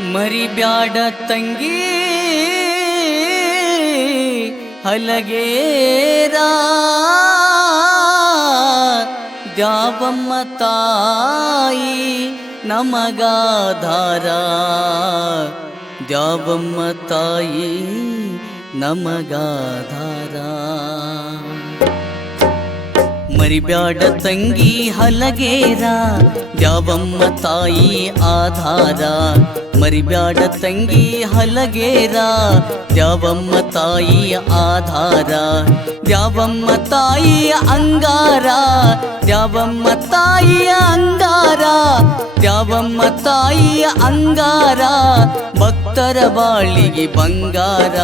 ಮರಿಬ್ಯಾಡ ತಂಗಿ ಹಲಗೇರ. ದ್ಯಾವಮ್ಮ ತಾಯಿ ನಮಗಾಧಾರ. ದ್ಯಾವಮ್ಮ ತಾಯಿ ನಮಗಾಧಾರ. ಮರಿಬ್ಯಾಡ ತಂಗಿ ಹಲಗೇರ, ಯಾವಮ್ಮ ತಾಯಿ ಆಧಾರ. ಮರಿಬ್ಯಾಡ ತಂಗಿ ಹಲಗೇರ, ಯಾವಮ್ಮ ತಾಯಿ ಆಧಾರ. ಯಾವಮ್ಮ ತಾಯಿಯ ಅಂಗಾರ, ಯಾವಮ್ಮ ತಾಯಿಯ ಅಂಗಾರ. ಯಾವಮ್ಮ ತಾಯಿಯ ಅಂಗಾರ, ಭಕ್ತರ ಬಾಳಿಗೆ ಬಂಗಾರ.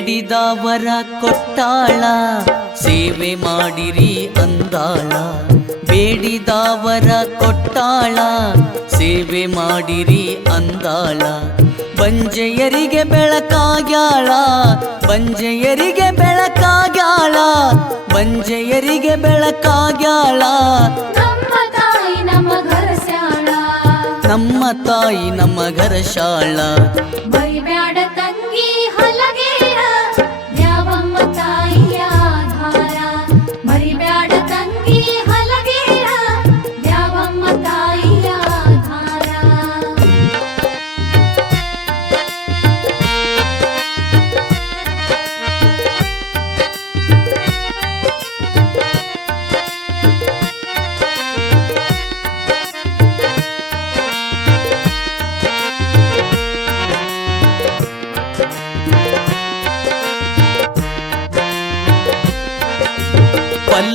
ಬೇಡಿದವರ ಕೊಟ್ಟಾಳ ಸೇವೆ ಮಾಡಿರಿ ಅಂದಾಳ. ಬೇಡಿದವರ ಕೊಟ್ಟಾಳ ಸೇವೆ ಮಾಡಿರಿ ಅಂದಾಳ. ಬಂಜೆಯರಿಗೆ ಬೆಳಕಾಗ್ಯಾಳ ಬಂಜೆಯರಿಗೆ ಬೆಳಕಾಗ್ಯಾಳ ಬಂಜೆಯರಿಗೆ ಬೆಳಕಾಗ್ಯಾಳ. ನಮ್ಮ ತಾಯಿ ನಮ್ಮ ಘರ ನಮ್ಮ ಬೈಬ್ಯಾಡ ತಂಗಿ ಹಲಗೇರ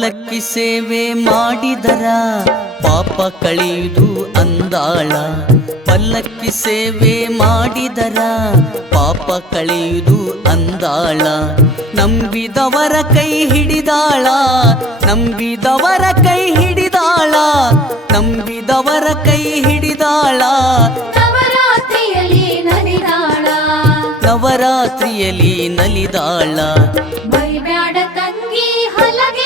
ಪಲ್ಲಕ್ಕಿ ಸೇವೆ ಮಾಡಿದರ ಪಾಪ ಕಳೆಯುವುದು ಅಂದಾಳ. ಪಲ್ಲಕ್ಕಿ ಸೇವೆ ಮಾಡಿದರ ಪಾಪ ಕಳೆಯುವುದು ಅಂದಾಳ. ನಂಬಿದವರ ಕೈ ಹಿಡಿದಾಳ ನಂಬಿದವರ ಕೈ ಹಿಡಿದಾಳ. ನಂಬಿದವರ ಕೈ ಹಿಡಿದಾಳ. ನವರಾತ್ರಿಯಲ್ಲಿ ನಲಿದಾಳ. ನವರಾತ್ರಿಯಲ್ಲಿ ನಲಿದಾಳ. ತಂಗಿ ಹಲಗೇರ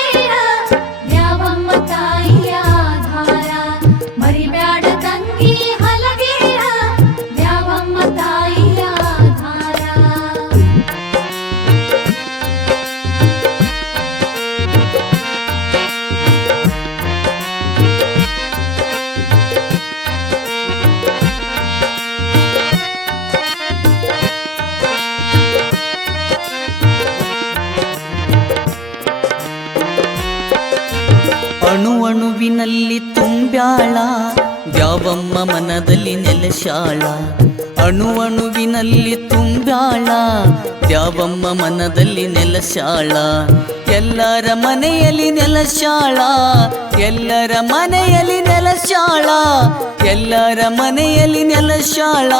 ಅಣು ಅಣುವಿನಲ್ಲಿ ತುಂಬ್ಯಾಳ ದ್ಯಾವಮ್ಮ ಮನದಲ್ಲಿ ನೆಲೆಶಾಳ ಅಣು ಅಣುವಿನಲ್ಲಿ ತುಂಬ್ಯಾಳ ದ್ಯಾವಮ್ಮ ಮನದಲ್ಲಿ ನೆಲಶಾಳ ಎಲ್ಲರ ಮನೆಯಲ್ಲಿ ನೆಲಶಾಳ ಎಲ್ಲರ ಮನೆಯಲ್ಲಿ ನೆಲಶಾಳ ಎಲ್ಲರ ಮನೆಯಲ್ಲಿ ನೆಲೆಶಾಳ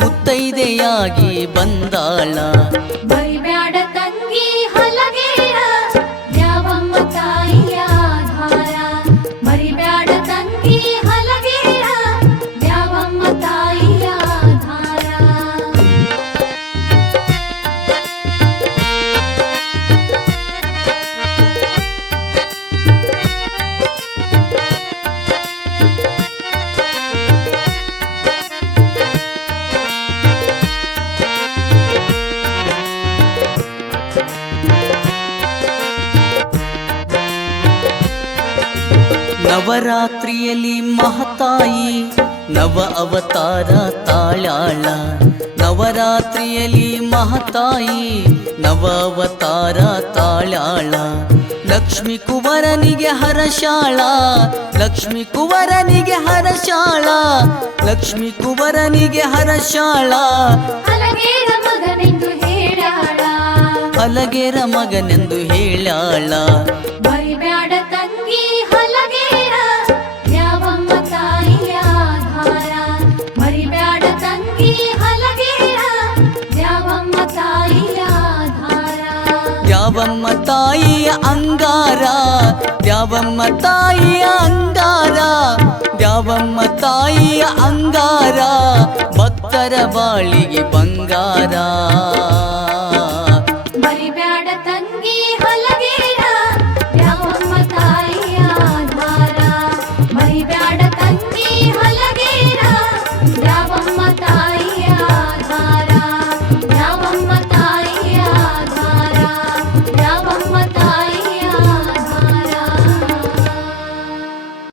ಮುತ್ತೈದೆಯಾಗಿ ಬಂದಾಳ. ನವರಾತ್ರಿಯಲ್ಲಿ ಮಹತಾಯಿ ನವ ಅವತಾರ ತಾಳಾಳ. ನವರಾತ್ರಿಯಲ್ಲಿ ಮಹತಾಯಿ ನವ ಅವತಾರ ತಾಳಾಳ. ಲಕ್ಷ್ಮಿ ಕುವರನಿಗೆ ಹರಶಾಳ ಲಕ್ಷ್ಮಿ ಕುವರನಿಗೆ ಹರಶಾಳ. ಲಕ್ಷ್ಮಿ ಕುವರನಿಗೆ ಹರಶಾಳ. ಹಲಗೆರ ಮಗನೆಂದು ಹೇಳಾಳ. ಅಂಗಾರ ದ್ಯಾವಮ್ಮ ತಾಯಿಯ ಅಂಗಾರ ದ್ಯಾವಮ್ಮ ತಾಯಿಯ ಅಂಗಾರ ಭಕ್ತರ ಬಾಳಿಗೆ ಬಂಗಾರ